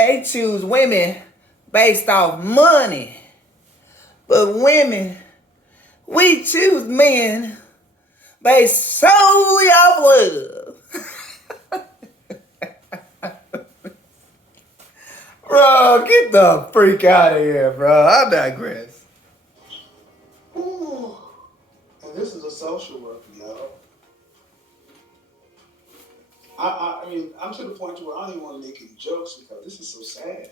they choose women based off money. But women, we choose men based solely off love. Bro, get the freak out of here, bro. I digress. Ooh. And this is a social worker, y'all. I mean, I'm to the point where I don't even want to make any jokes because this is so sad.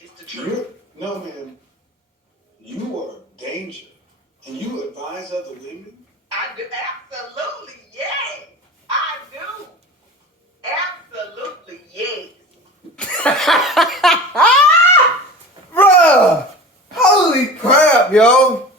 It's the truth. No, man. You are danger. And you advise other women? I do. Absolutely, yes. I do. Absolutely, yes. Bruh, holy crap, yo.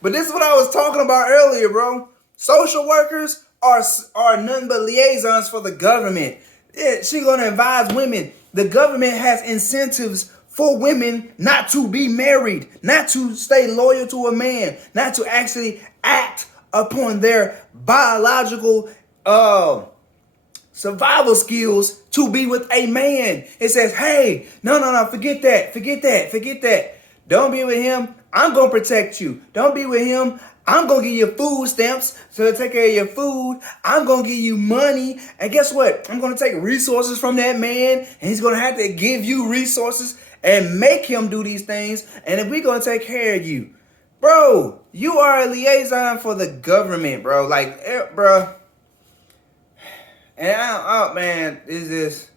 But this is what I was talking about earlier, bro. Social workers are nothing but liaisons for the government. Yeah, she gonna advise women. The government has incentives for women not to be married, not to stay loyal to a man, not to actually act upon their biological survival skills to be with a man. It says, hey, no, forget that. Don't be with him. I'm going to protect you. Don't be with him. I'm going to give you food stamps to take care of your food. I'm going to give you money. And guess what? I'm going to take resources from that man, and he's going to have to give you resources and make him do these things. And then we're going to take care of you. Bro, you are a liaison for the government, bro. Like, bro. And man, that's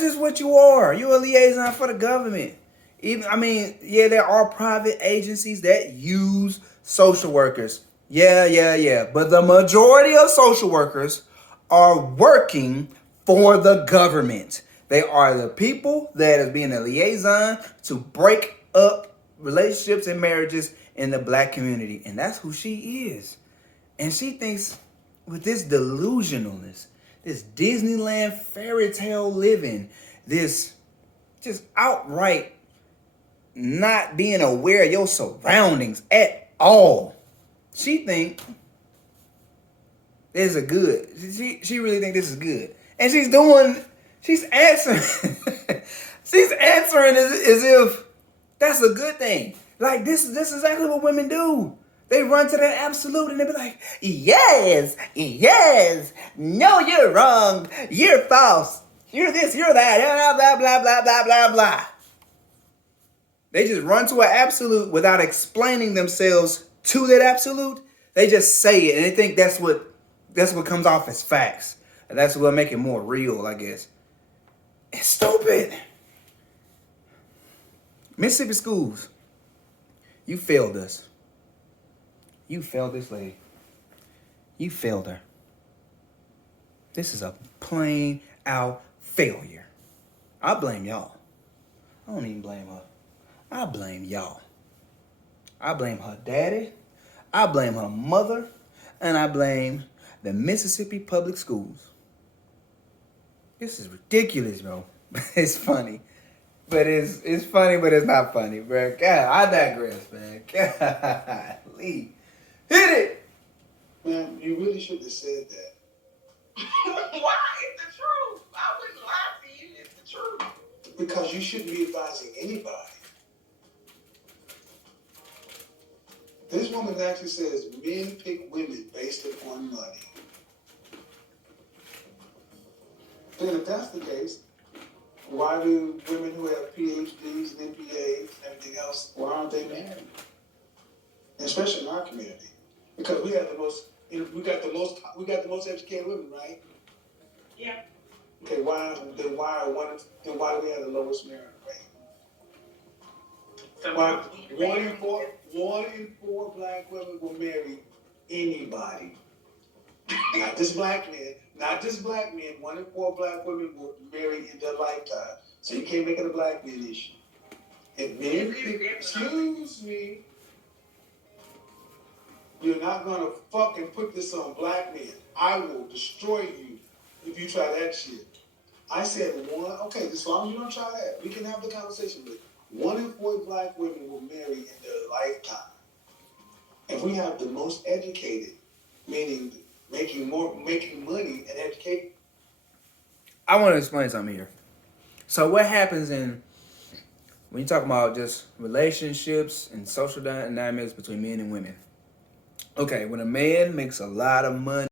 just what you are. You're a liaison for the government. There are private agencies that use social workers. Yeah. But the majority of social workers are working for the government. They are the people that is being a liaison to break up relationships and marriages in the black community. And that's who she is. And she thinks with this delusionalness, this Disneyland fairy tale living, this just outright not being aware of your surroundings at all. She think this is good. She really think this is good. And she's answering she's answering as if that's a good thing. Like this is exactly what women do. They run to that absolute and they be like, yes, no, you're wrong, you're false, you're this, you're that, blah, blah, blah, blah, blah, blah. They just run to an absolute without explaining themselves to that absolute. They just say it and they think that's what comes off as facts. And that's what make it more real, I guess. It's stupid. Mississippi schools, you failed us. You failed this lady. You failed her. This is a plain out failure. I blame y'all. I don't even blame her. I blame y'all. I blame her daddy. I blame her mother. And I blame the Mississippi public schools. This is ridiculous, bro. It's funny. But it's funny, but it's not funny, bro. God, I digress, man. God, Lee. Hit it! Man, you really should have said that. Why? It's the truth. I wouldn't lie to you. It's the truth. Because you shouldn't be advising anybody. This woman actually says men pick women based upon money. Then if that's the case, why do women who have PhDs and MBAs and everything else, why aren't they married? Especially in our community. Because we got the most educated women, right? Yeah. Okay, why do we have the lowest marriage rate? Why one in four black women will marry anybody. Not just black men. 1 in 4 black women will marry in their lifetime. So you can't make it a black man issue. And men, excuse me, you're not gonna fucking put this on black men. I will destroy you if you try that shit. I said okay, as long as you don't try that, we can have the conversation, but 1 in 4 black women will marry in their lifetime. If we have the most educated, meaning making money and educated. I want to explain something here. So what happens when you talk about just relationships and social dynamics between men and women? Okay, when a man makes a lot of money,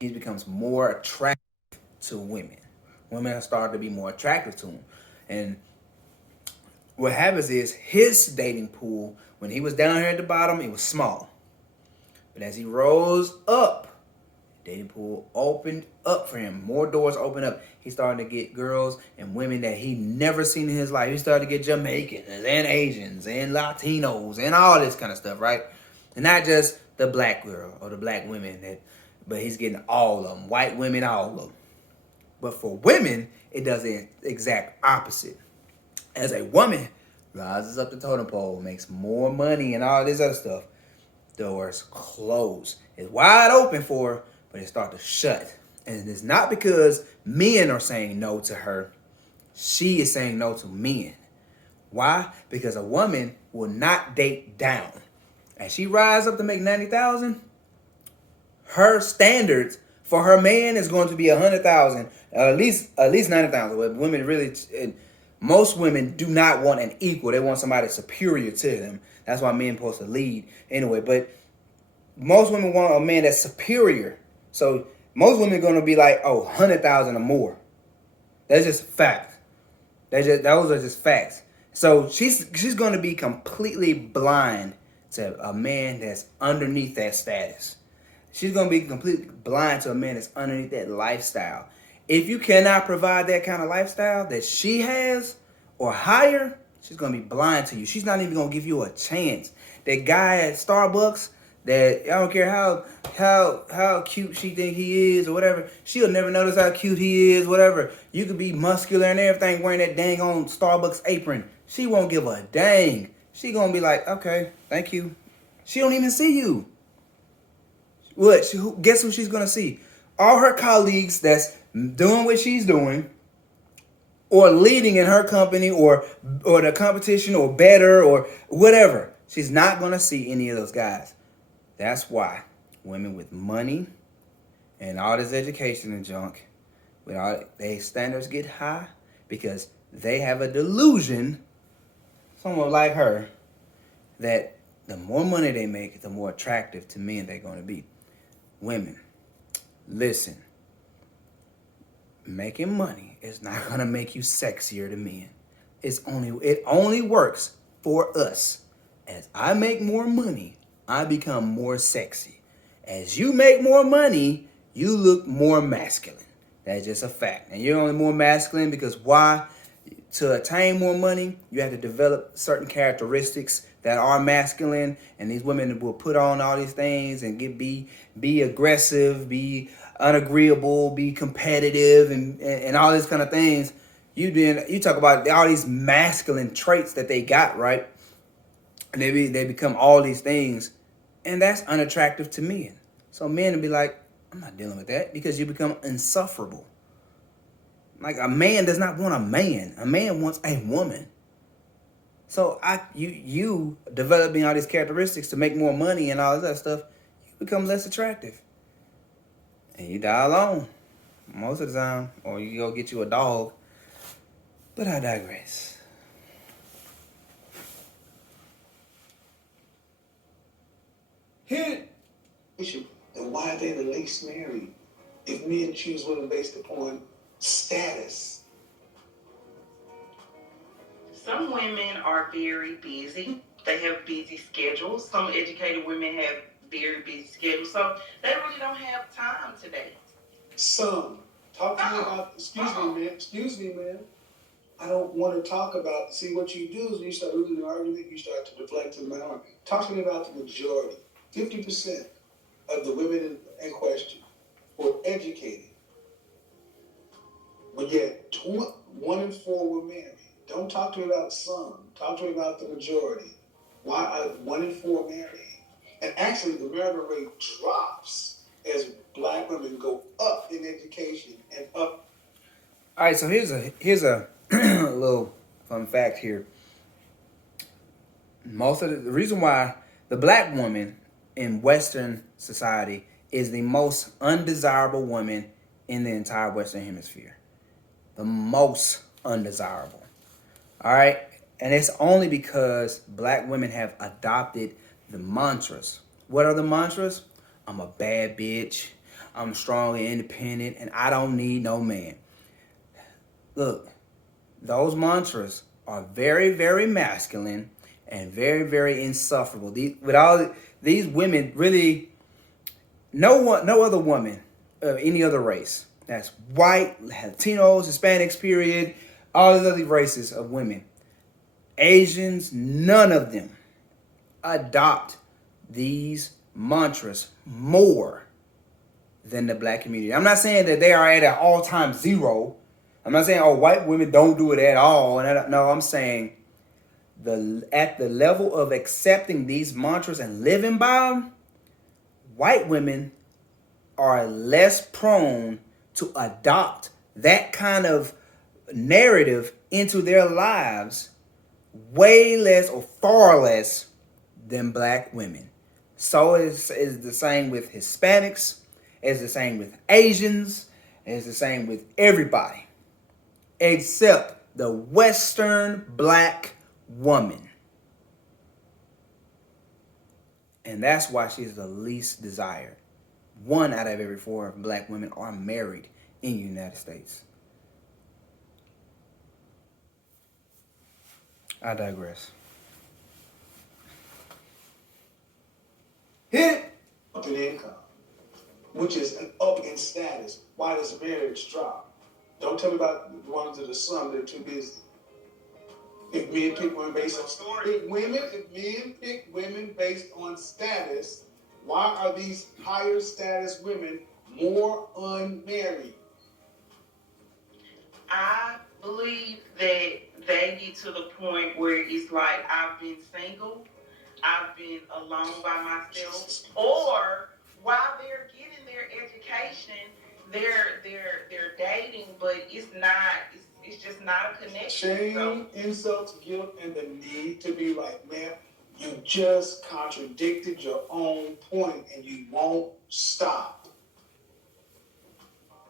he becomes more attractive to women. Women start to be more attractive to him. And what happens is his dating pool, when he was down here at the bottom, it was small. But as he rose up, dating pool opened up for him. More doors opened up. He started to get girls and women that he never seen in his life. He started to get Jamaicans and Asians and Latinos and all this kind of stuff, right? And not just the black girl or the black women, but he's getting all of them. White women, all of them. But for women, it does the exact opposite. As a woman rises up the totem pole, makes more money and all this other stuff, doors close. It's wide open for her, but it starts to shut. And it's not because men are saying no to her. She is saying no to men. Why? Because a woman will not date down. As she rises up to make 90,000, her standards for her man is going to be 100,000, at least 90,000. But women really, most women do not want an equal. They want somebody superior to them. That's why men supposed to lead anyway. But most women want a man that's superior. So most women are going to be like, 100,000 or more. That's just fact. Those are just facts. So she's going to be completely blind to a man that's underneath that status. She's going to be completely blind to a man that's underneath that lifestyle. If you cannot provide that kind of lifestyle that she has or higher, she's going to be blind to you. She's not even going to give you a chance. That guy at Starbucks, that I don't care how cute she think he is or whatever, she'll never notice how cute he is, whatever. You could be muscular and everything wearing that dang on Starbucks apron. She won't give a dang. She going to be like, okay, thank you. She don't even see you. What? Guess who she's going to see? All her colleagues that's doing what she's doing or leading in her company or the competition or better or whatever. She's not going to see any of those guys. That's why women with money and all this education and junk, with all their standards get high because they have a delusion, someone like her, that the more money they make, the more attractive to men they're going to be. Women, listen. Making money is not going to make you sexier to men. It only works for us. As I make more money, I become more sexy. As you make more money, you look more masculine. That's just a fact. And you're only more masculine because why? To attain more money, you have to develop certain characteristics that are masculine, and these women will put on all these things and be aggressive, be unagreeable, be competitive, and all these kind of things. You talk about all these masculine traits that they got, right? And they become all these things, and that's unattractive to men. So men will be like, I'm not dealing with that, because you become insufferable. Like, a man does not want a man. A man wants a woman. So you developing all these characteristics to make more money and all that stuff, you become less attractive. And you die alone most of the time, or you go get you a dog. But I digress. Here, issue. And why are they the least married? If men choose women based upon status. Some women are very busy. They have busy schedules. Some educated women have very busy schedules. So they really don't have time to date. Some. Talk to me about, excuse me, man. I don't want to talk about, see what you do is when you start losing the argument, you start to deflect to the minority. Talk to me about the majority. 50% of the women in question were educated. But yet, 1 in 4 were married. Don't talk to me about some. Talk to me about the majority. Why are 1 in 4 married? And actually, the marital rate drops as black women go up in education and up. All right, so here's a little fun fact here. Most of the reason why the black woman in Western society is the most undesirable woman in the entire Western Hemisphere. The most undesirable. All right? And it's only because black women have adopted the mantras. What are the mantras? I'm a bad bitch. I'm strong and independent, and I don't need no man. Look, those mantras are very, very masculine and very, very insufferable. These women, really, no other woman of any other race that's white, Latinos, Hispanics, period, all these other races of women, Asians, none of them adopt these mantras more than the black community. I'm not saying that they are at an all-time zero. I'm not saying, oh, white women don't do it at all. No, I'm saying at the level of accepting these mantras and living by them, white women are less prone to adopt that kind of narrative into their lives, way less or far less than black women. So it's the same with Hispanics, it's the same with Asians, it's the same with everybody, except the Western black woman. And that's why she's the least desired. 1 out of every 4 black women are married in the United States. I digress. Hit it! Up in income, which is an up in status. Why does marriage drop? Don't tell me about the ones that are some that are too busy. If men pick women based on if men pick women based on status, why are these higher status women more unmarried? I believe that they get to the point where it's like, I've been single, I've been alone by myself, or while they're getting their education, they're dating, but it's just not a connection. Shame, insults, guilt, and the need to be like, man, you just contradicted your own point and you won't stop.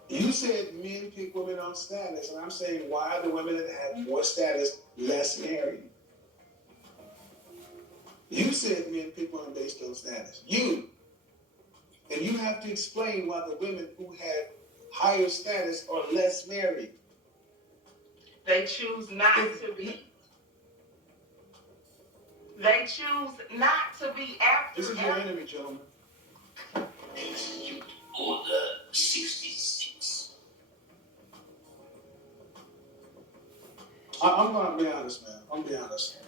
You said men pick women on status, and I'm saying, why are the women that have more status less married? You said men pick women based on status. And you have to explain why the women who have higher status are less married. They choose not to be. They choose not to be after. This is your enemy, gentlemen. Execute Order 66. I'm going to be honest, man. I'm going to be honest.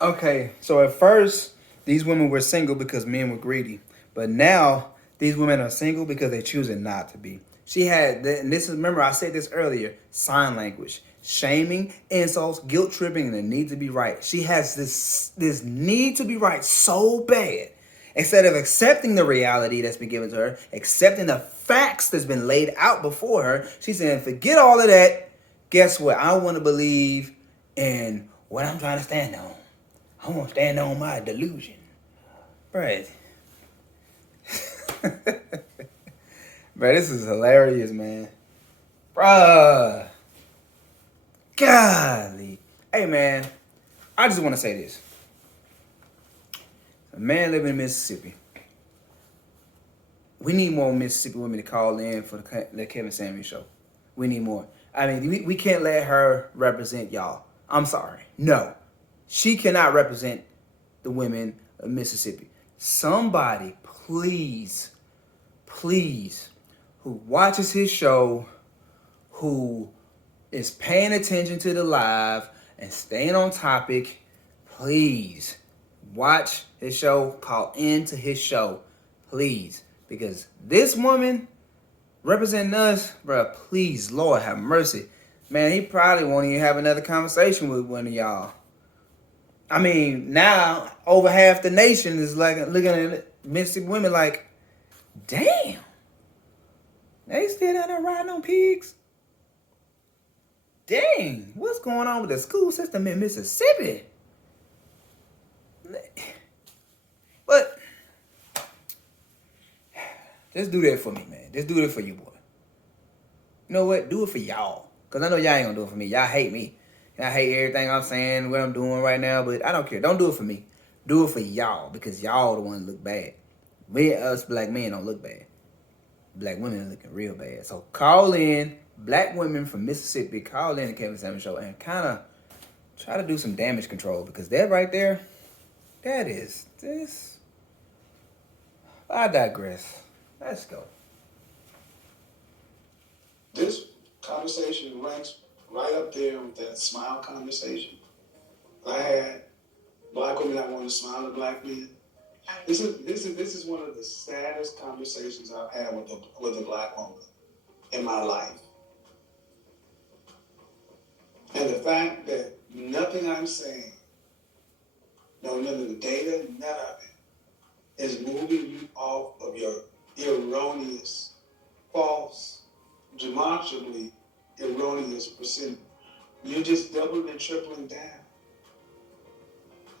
Okay, so at first, these women were single because men were greedy. But now, these women are single because they're choosing not to be. She had, and this is, remember I said this earlier, sign language. Shaming, insults, guilt tripping, and the need to be right. She has this need to be right so bad. Instead of accepting the reality that's been given to her, accepting the facts that's been laid out before her, she's saying, forget all of that. Guess what? I want to believe in what I'm trying to stand on. I want to stand on my delusion. Right. Bro, this is hilarious, man. Bruh. Golly. Hey, man. I just want to say this. A man living in Mississippi. We need more Mississippi women to call in for the Kevin Samuels show. We need more. I mean, we can't let her represent y'all. I'm sorry. No. She cannot represent the women of Mississippi. Somebody, please, who watches his show, who is paying attention to the live and staying on topic, please watch his show, call into his show, please. Because this woman representing us, bro, please, Lord have mercy. Man, he probably won't even have another conversation with one of y'all. I mean, now over half the nation is like looking at Mississippi women like, damn, they still down there riding on pigs? Dang, what's going on with the school system in Mississippi? But Just do that for me, man. Just do it for you, boy. You know what? Do it for y'all. Because I know y'all ain't going to do it for me. Y'all hate me. Y'all hate everything I'm saying, what I'm doing right now. But I don't care. Don't do it for me. Do it for y'all. Because y'all the ones look bad. We, us black men, don't look bad. Black women are looking real bad. So call in, black women from Mississippi, call in the Kevin Samuels Show and kind of try to do some damage control. Because that right there, that is this. I digress. Let's go. This conversation ranks right up there with that smile conversation. I had black women that want to smile at black men. This is one of the saddest conversations I've had with a black woman in my life. And the fact that nothing I'm saying, none of the data, none of it, is moving you off of your erroneous, false, demonstrably erroneous percent. You're just doubling and tripling down.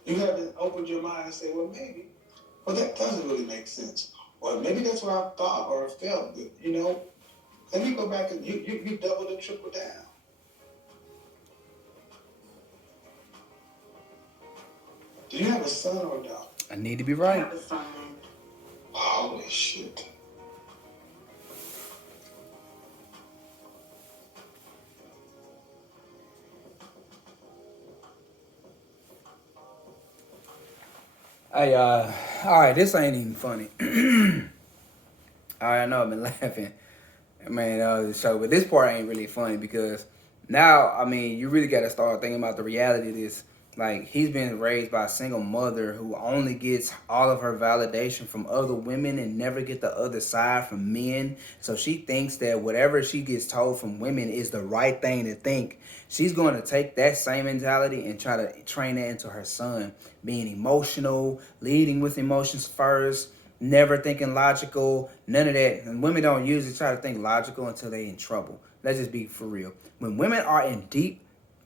You haven't opened your mind and say, well, maybe. Well, that doesn't really make sense. Or maybe that's what I thought or felt. But, let me go back and you doubled and tripled down. Do you have a son or a daughter? I need to be I right. have a son. Holy shit. Hey, all right, this ain't even funny. All right, I know I've been laughing, man, the show, but this part ain't really funny because now, I mean, you really got to start thinking about the reality of this. Like, he's been raised by a single mother who only gets all of her validation from other women and never get the other side from men. So she thinks that whatever she gets told from women is the right thing to think. She's going to take that same mentality and try to train that into her son. Being emotional, leading with emotions first, never thinking logical, none of that. And women don't usually try to think logical until they're in trouble. Let's just be for real. When women are in deep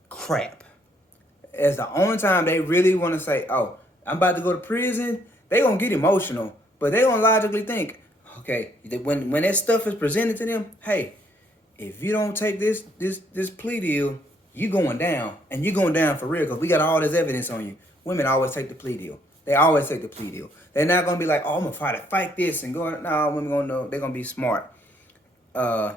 crap, it's the only time they really want to say, oh, I'm about to go to prison. They going to get emotional, but they going to logically think, okay, when that stuff is presented to them, hey, if you don't take this plea deal, you going down, and you going down for real because we got all this evidence on you. Women always take the plea deal. They always take the plea deal. They're not going to be like, oh, I'm going to fight this and go. No, women going to know. They're going to be smart. Women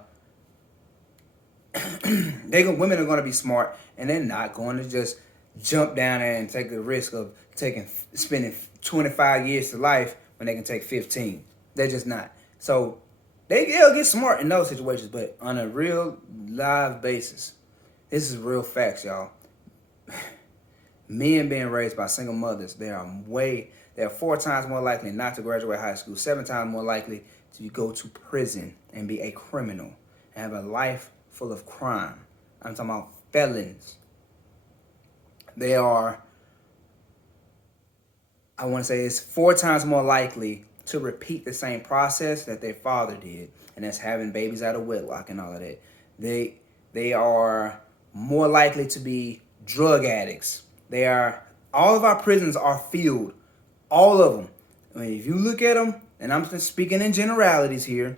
are going to be smart, and they're not going to just jump down there and take the risk of spending 25 years to life when they can take 15. They're just not. So they'll get smart in those situations, but on a real live basis, this is real facts, y'all. Men being raised by single mothers, they are 4 times more likely not to graduate high school, 7 times more likely to go to prison and be a criminal and have a life full of crime. I'm talking about felons. They are, I want to say it's 4 times more likely to repeat the same process that their father did, and that's having babies out of wedlock and all of that. They are more likely to be drug addicts. All of our prisons are filled, all of them. I mean, if you look at them, and I'm just speaking in generalities here,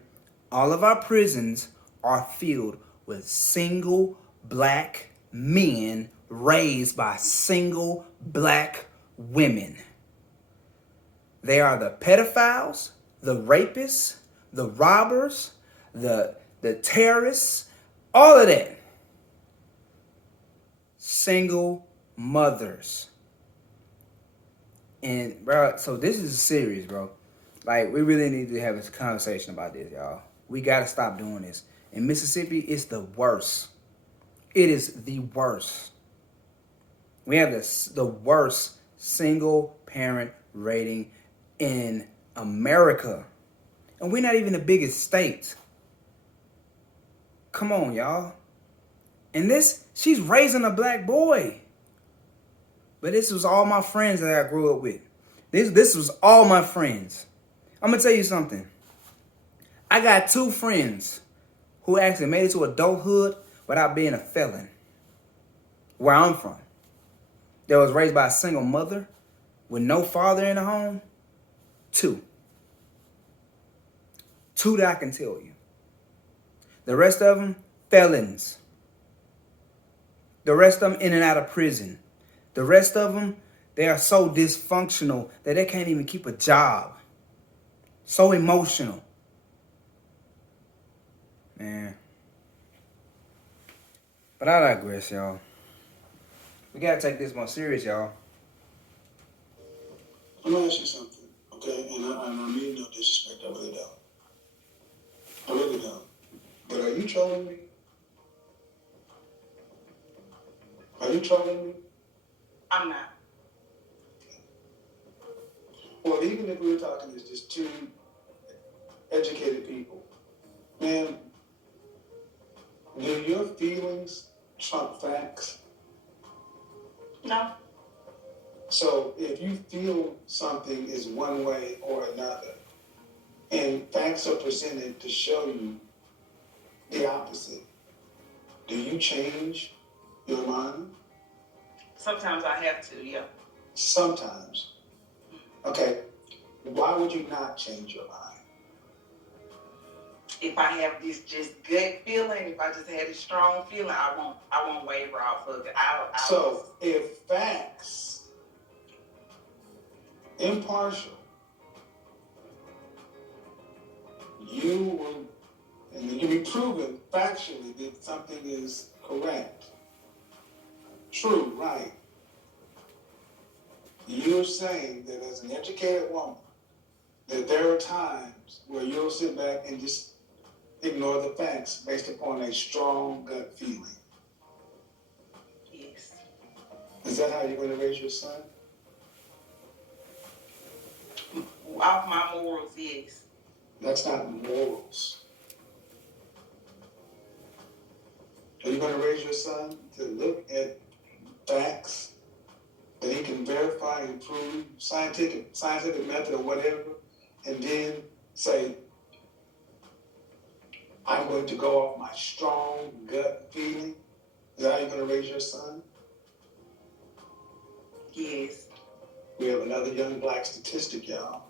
all of our prisons are filled with single black men raised by single black women. They are the pedophiles, the rapists, the robbers, the terrorists, all of that. Single mothers. And bro, so this is serious, bro. Like, we really need to have a conversation about this, y'all. We gotta stop doing this. In Mississippi, it's the worst. It is the worst. We have the worst single parent rating in America. And we're not even the biggest state. Come on, y'all. And she's raising a black boy. But this was all my friends that I grew up with. This was all my friends. I'm going to tell you something. I got 2 friends who actually made it to adulthood without being a felon. Where I'm from. That was raised by a single mother with no father in the home. 2. Two that I can tell you. The rest of them, felons. The rest of them in and out of prison. The rest of them, they are so dysfunctional that they can't even keep a job. So emotional. Man. But I digress, y'all. We gotta take this more serious, y'all. Let me ask you something, okay? And I mean no disrespect, I really don't. I really don't. But are you trolling me? Are you trolling me? I'm not. Well, even if we were talking as just two educated people, man, do your feelings trump facts? No. So if you feel something is one way or another, and facts are presented to show you the opposite, do you change your mind? Sometimes I have to, yeah. Sometimes. Okay, why would you not change your mind? If I have this just gut feeling, if I just had a strong feeling, I won't waver off of it. So if facts, impartial, you will, and it can be proven factually that something is correct, true, right. You're saying that as an educated woman, that there are times where you'll sit back and just ignore the facts based upon a strong gut feeling. Yes. Is that how you're going to raise your son? Off my morals, yes. That's not morals. Are you going to raise your son to look at facts that he can verify and prove, scientific method or whatever, and then say, I'm going to go off my strong gut feeling? Is that how you're going to raise your son? Yes. We have another young black statistic, y'all.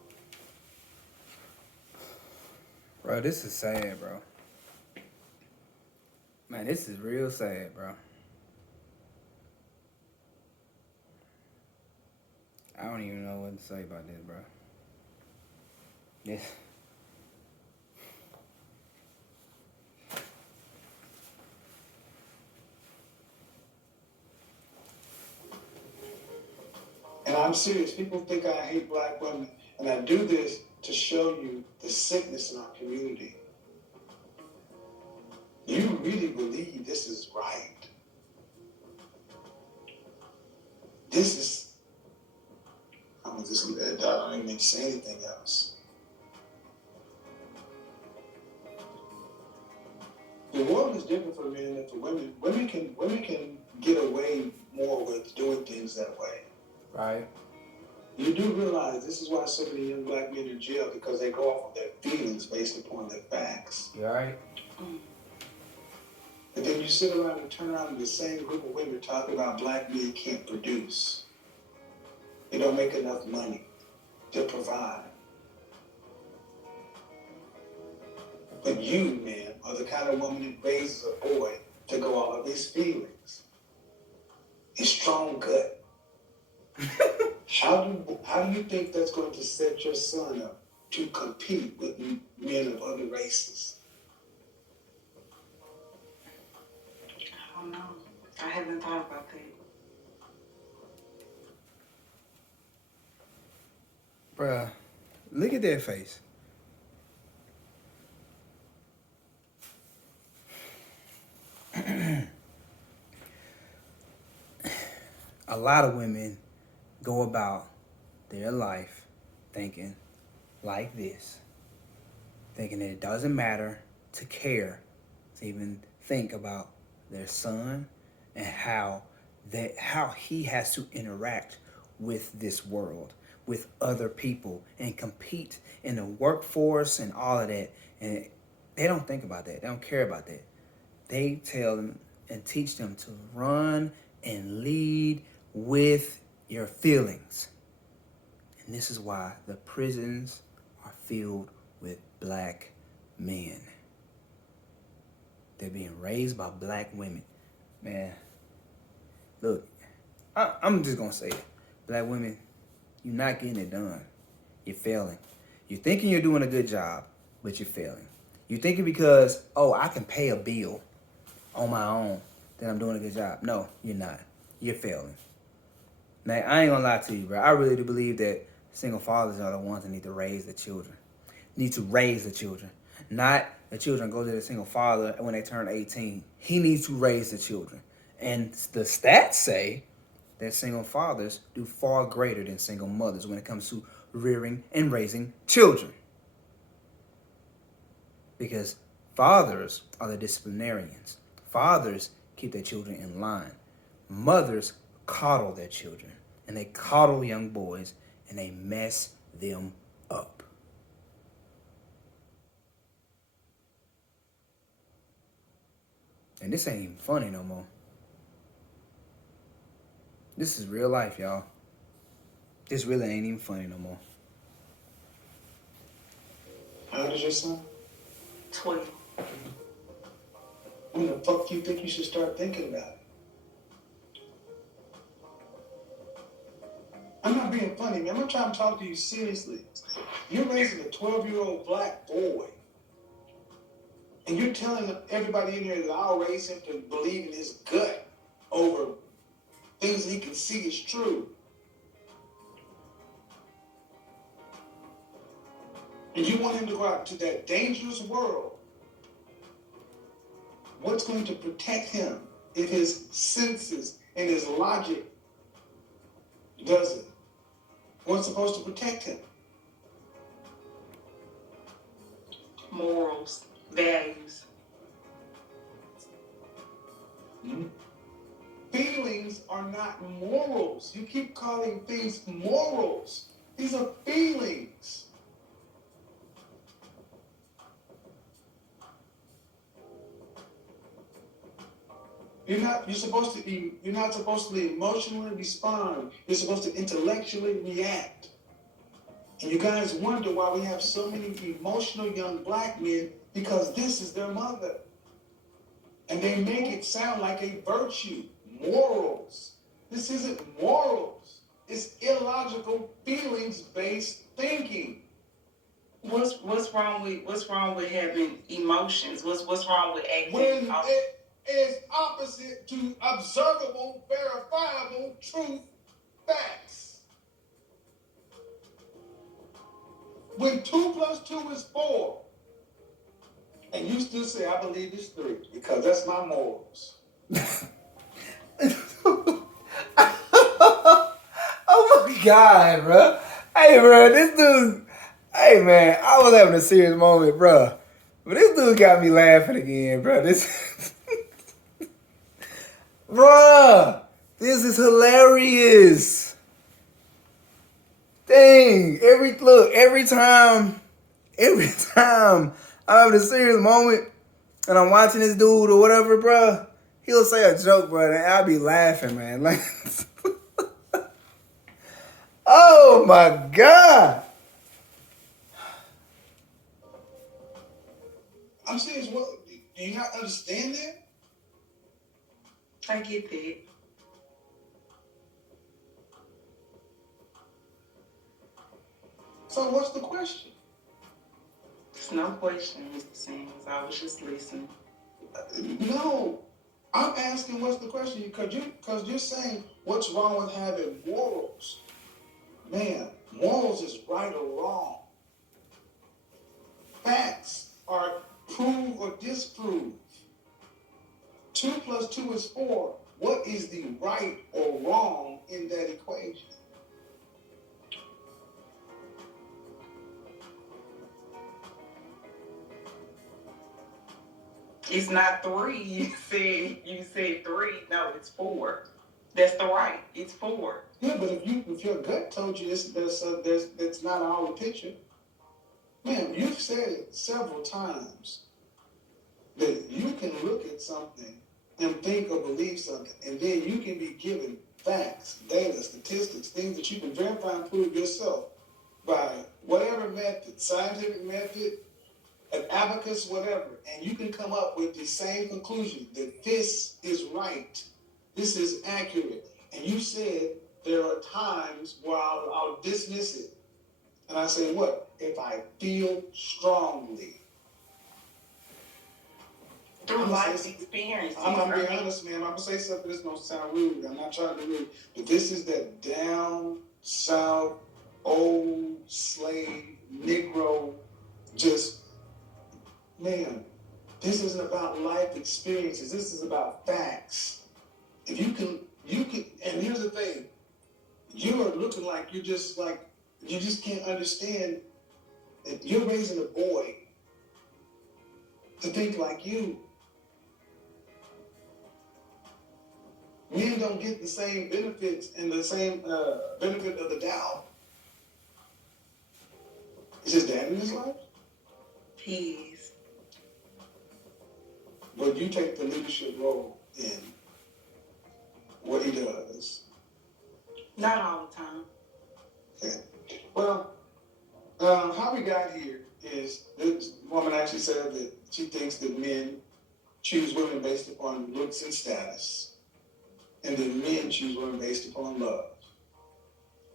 Bro, this is sad, bro. Man, this is real sad, bro. I don't even know what to say about this, bro. This. And I'm serious. People think I hate black women, and I do this to show you the sickness in our community. You really believe this is right. This is, I'm just gonna let it die. I don't even need to say anything else. The world is different for men than for women. Women can get away more with doing things that way. Right. You do realize this is why so many young black men are in jail, because they go off of their feelings based upon their facts. You alright? And then you sit around and turn around and the same group of women talk about black men can't produce. They don't make enough money to provide. But you, man, are the kind of woman that raises a boy to go all of his feelings. His strong gut. How do you think that's going to set your son up to compete with men of other races? I don't know. I haven't thought about that. Bruh, look at that face. A lot of women go about their life thinking like this, thinking that it doesn't matter to care, to even think about their son and how he has to interact with this world, with other people, and compete in the workforce and all of that. And they don't think about that. They don't care about that. They tell them and teach them to run and lead with your feelings. And this is why the prisons are filled with black men. They're being raised by black women. Man, look, I'm just gonna say it. Black women, you're not getting it done. You're failing. You're thinking you're doing a good job, but you're failing. You're thinking because, oh, I can pay a bill on my own, then I'm doing a good job. No, you're not. You're failing. Now, I ain't gonna lie to you, bro. I really do believe that single fathers are the ones that need to raise the children. Need to raise the children. Not the children go to the single father when they turn 18. He needs to raise the children. And the stats say that single fathers do far greater than single mothers when it comes to rearing and raising children. Because fathers are the disciplinarians. Fathers keep their children in line. Mothers coddle their children. And they coddle young boys and they mess them up. And this ain't even funny no more. This is real life, y'all. This really ain't even funny no more. How old is your son? 12. When the fuck you think you should start thinking about it? I'm not being funny, man. I'm trying to talk to you seriously. You're raising a 12-year-old black boy. And you're telling everybody in here that I'll raise him to believe in his gut over things he can see is true. And you want him to go out into that dangerous world. What's going to protect him if his senses and his logic doesn't? What's supposed to protect him? Morals, values. Feelings are not morals. You keep calling things morals. These are feelings. You're not supposed to emotionally respond. You're supposed to intellectually react. And you guys wonder why we have so many emotional young black men, because this is their mother. And they make it sound like a virtue. Morals. This isn't morals. It's illogical, feelings-based thinking. What's wrong with having emotions? What's wrong with acting? When it is opposite to observable, verifiable, truth, facts. When 2 + 2 is 4, and you still say, I believe it's 3, because that's my morals. Oh my God, bro. Hey, bro, this dude. Hey, man, I was having a serious moment, bro. But this dude got me laughing again, bro. Bruh, this is hilarious. Dang, every time I'm having a serious moment and I'm watching this dude or whatever, bruh, he'll say a joke, bro, and I'll be laughing, man. Like, oh my God. I'm serious. What? Do you not understand that? I get that. So what's the question? It's no question, Mr. Sims. I was just listening. No, I'm asking what's the question, because you're saying what's wrong with having morals. Man, morals is right or wrong. Facts are prove or disprove. 2 + 2 is 4. What is the right or wrong in that equation? It's not 3. You said 3. No, it's 4. That's the right. It's 4. Yeah, but if your gut told you that's not all the picture, man, you've said it several times that you can look at something and think or believe something, and then you can be given facts, data, statistics, things that you can verify and prove yourself by whatever method, scientific method, an abacus, whatever, and you can come up with the same conclusion that this is right, this is accurate, and you said there are times where I'll dismiss it, and I say what? If I feel strongly. Through life experiences. I'm gonna be honest, man. I'm gonna say something that's gonna sound rude. I'm not trying to be rude, but this is that down south, old slave, Negro, just man. This isn't about life experiences. This is about facts. If you can, and here's the thing: you are looking like you just can't understand that you're raising a boy to think like you. Men don't get the same benefits and the same benefit of the doubt. Is his dad in his life? Peace. But you take the leadership role in what he does. Not all the time. Okay. Well, how we got here is this woman actually said that she thinks that men choose women based upon looks and status, and then men choose women based upon love.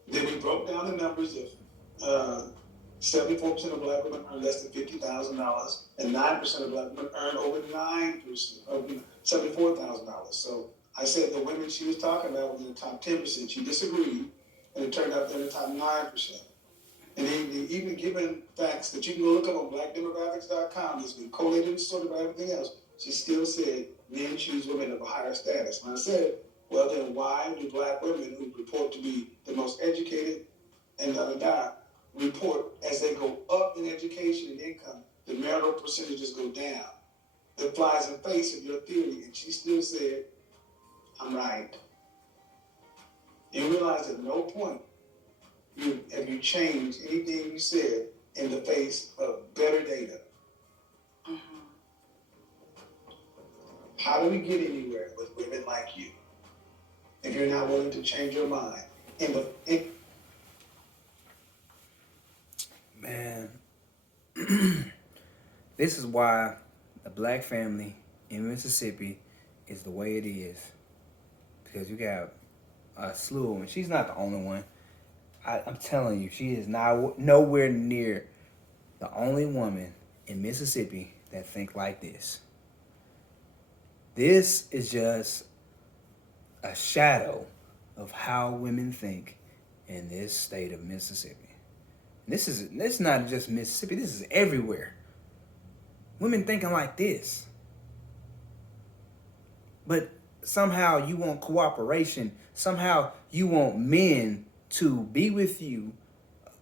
Then we broke down the numbers of 74% of black women earn less than $50,000, and 9% of black women earn over 9% of $74,000. So I said the women she was talking about was in the top 10%. She disagreed, and it turned out they're in the top 9%. And they even given facts that you can go look up on blackdemographics.com that's been collated and sorted by everything else, she still said men choose women of a higher status. And I said, well, then why do black women who report to be the most educated and report as they go up in education and income, the marital percentages go down? That flies in the face of your theory. And she still said, I'm right. You realize at no point have you changed anything you said in the face of better data. Mm-hmm. How do we get anywhere with women like you if you're not willing to change your mind? Man, this is why the black family in Mississippi is the way it is. Because you got a slew of them. She's not the only one. I'm telling you, she is nowhere near the only woman in Mississippi that think like this. This is just a shadow of how women think in this state of Mississippi. This not just Mississippi, this is everywhere. Women thinking like this. But somehow you want cooperation. Somehow you want men to be with you,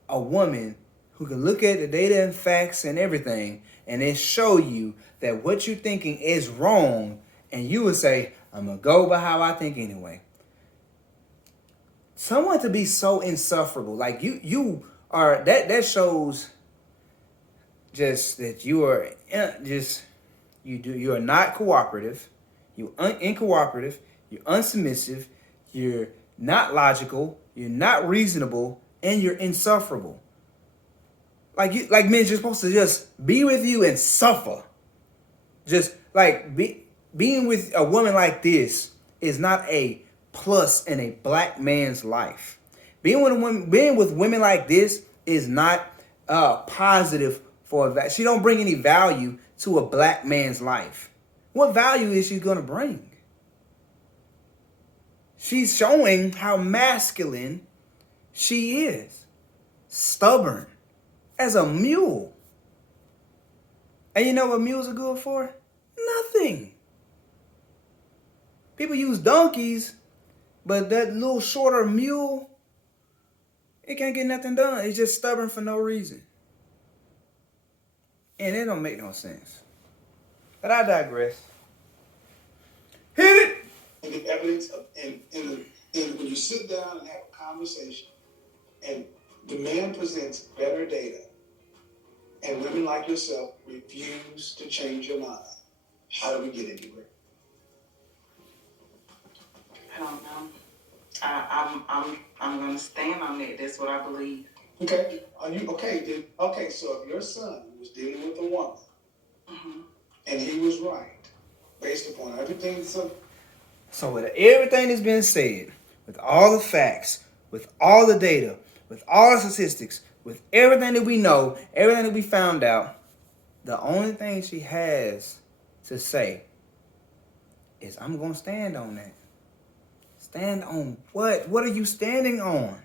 a woman who can look at the data and facts and everything, and then show you that what you're thinking is wrong, and you would say, I'm going to go by how I think anyway. Someone to be so insufferable, like you are, that shows just that you are you are not cooperative, you're incooperative, you're unsubmissive, you're not logical, you're not reasonable, and you're insufferable. Like men just supposed to just be with you and suffer. Just like being with a woman like this is not a plus in a black man's life. Being with women like this is not positive for that. She don't bring any value to a black man's life. What value is she gonna bring? She's showing how masculine she is. Stubborn as a mule. And you know what mules are good for? Nothing. People use donkeys, but that little shorter mule, it can't get nothing done. It's just stubborn for no reason. And it don't make no sense. But I digress. Hit it! And the evidence of, when you sit down and have a conversation, and the man presents better data, and women like yourself refuse to change your mind, how do we get anywhere? I don't know. I'm gonna stand on that. That's what I believe. Okay. Are you okay? Okay. So if your son was dealing with a woman Mhm. And he was right, based upon everything. So with everything that's been said, with all the facts, with all the data, with all the statistics, with everything that we know, everything that we found out, the only thing she has to say is, I'm going to stand on that. Stand on what? What are you standing on?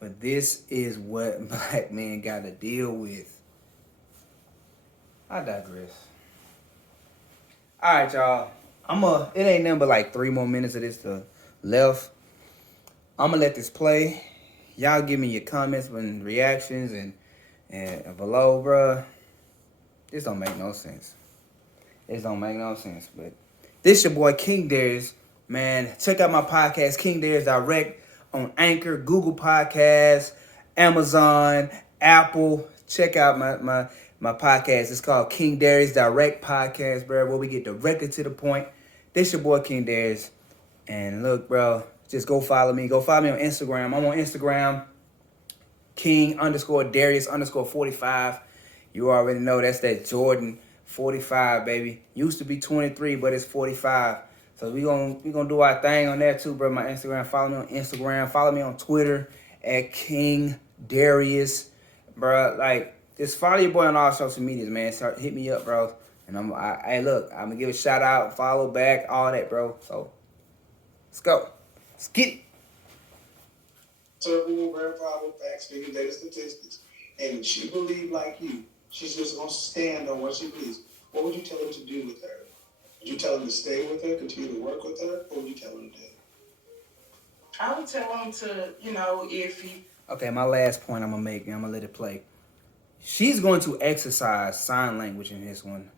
But this is what black men got to deal with. I digress. All right, y'all. It ain't nothing but like 3 more minutes of this to left. I'm gonna let this play. Y'all give me your comments and reactions and below, bruh. This don't make no sense. This don't make no sense. But this your boy King Darius. Man, check out my podcast, King Darius Direct, on Anchor, Google Podcasts, Amazon, Apple. Check out my podcast. It's called King Darius Direct Podcast, bro, where we get directly to the point. This your boy King Darius. And look, bro, just go follow me. Go follow me on Instagram. I'm on Instagram, King_Darius_45. You already know that's that Jordan 45, baby. Used to be 23, but it's 45. So we gonna do our thing on there too, bro. My Instagram. Follow me on Instagram. Follow me on Twitter at King Darius, bro. Like, just follow your boy on all social medias, man. Hit me up, bro. And I'm gonna give a shout out, follow back, all that, bro. So let's go. Let's get it. Several verifiable facts, figure data, statistics, and she believed like you. She's just gonna stand on what she believes. What would you tell him to do with her? Would you tell him to stay with her, continue to work with her, or would you tell him to do? I would tell him to, if he. Okay, my last point I'm gonna let it play. She's going to exercise sign language in this one.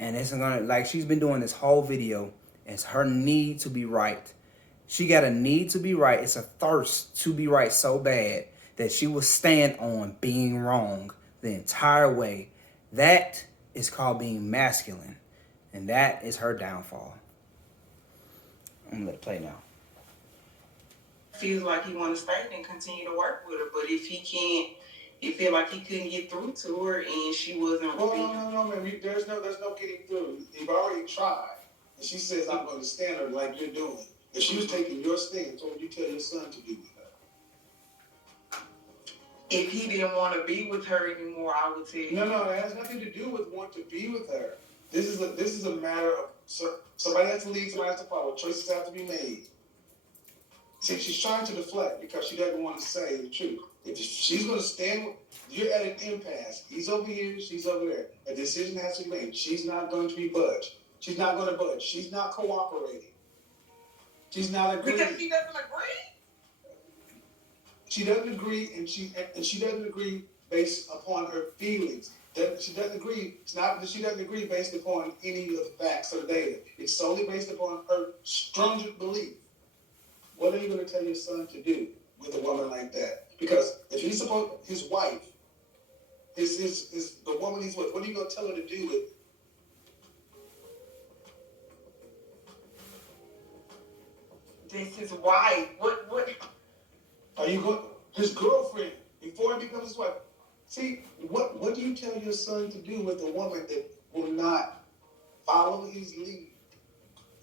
And it's gonna, like she's been doing this whole video. It's her need to be right. She got a need to be right. It's a thirst to be right so bad that she will stand on being wrong the entire way. That is called being masculine. And that is her downfall. I'm gonna let it play now. Feels like he want to stay, then continue to work with her. But if he can't, he feel like he couldn't get through to her, and she wasn't. Well, no, man. There's no getting through. You've already tried, and she says, "I'm going to stand her like you're doing." If she was taking your stance, what would you tell your son to do with her? If he didn't want to be with her anymore, I would tell you. No, it has nothing to do with want to be with her. This is a matter of somebody has to lead, somebody has to follow. Choices have to be made. See, she's trying to deflect because she doesn't want to say the truth. If she's going to stand, you're at an impasse. He's over here, she's over there. A decision has to be made. She's not going to be budged. She's not going to budge. She's not cooperating. She's not agreeing. Because she doesn't agree? She doesn't agree, and she doesn't agree based upon her feelings. She doesn't agree. It's not that she doesn't agree based upon any of the facts or data. It's solely based upon her stringent belief. What are you going to tell your son to do with a woman like that? Because if he's his wife, is the woman he's with, what are you going to tell her to do with it? This is wife. What? Are you going his girlfriend before he becomes his wife? See, what do you tell your son to do with a woman that will not follow his lead,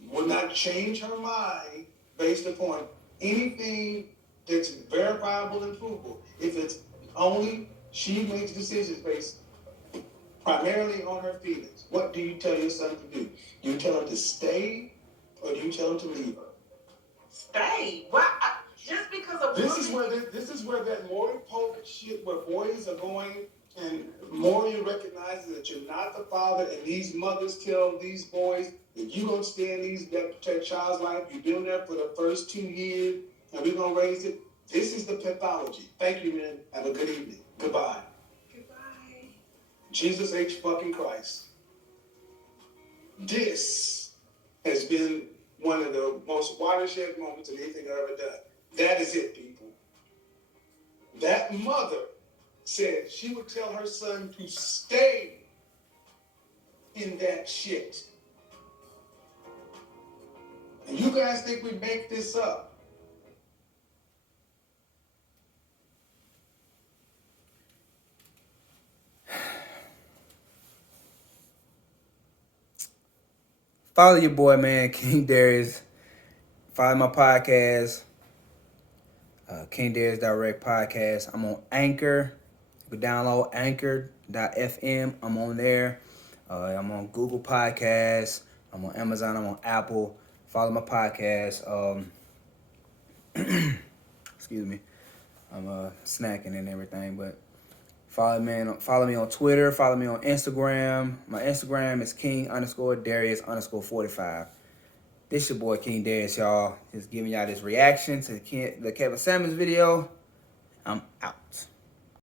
will not change her mind based upon anything that's verifiable and provable? If it's only she makes decisions based primarily on her feelings, what do you tell your son to do? Do you tell him to stay, or do you tell him to leave her? Stay. Why? Just because of This is where that Maury Povich shit, where boys are going and Maury recognizes that you're not the father, and these mothers tell these boys that you're gonna stay in that child's life. You've been there for the first 2 years, and we're gonna raise it. This is the pathology. Thank you, man. Have a good evening. Goodbye. Goodbye. Jesus H. fucking Christ. This has been one of the most watershed moments of anything I've ever done. That is it, people. That mother said she would tell her son to stay in that shit. And you guys think we make this up? follow your boy, man, King Darius. Follow my podcast, King Darius Direct Podcast. I'm on Anchor. You can download Anchor.fm. I'm on there. I'm on Google Podcasts. I'm on Amazon. I'm on Apple. Follow my podcast. Excuse me. I'm snacking and everything, but follow me on Twitter. Follow me on Instagram. My Instagram is King_Darius_45. This your boy King Darius, y'all. Just giving y'all this reaction to the Kevin Samuels video. I'm out.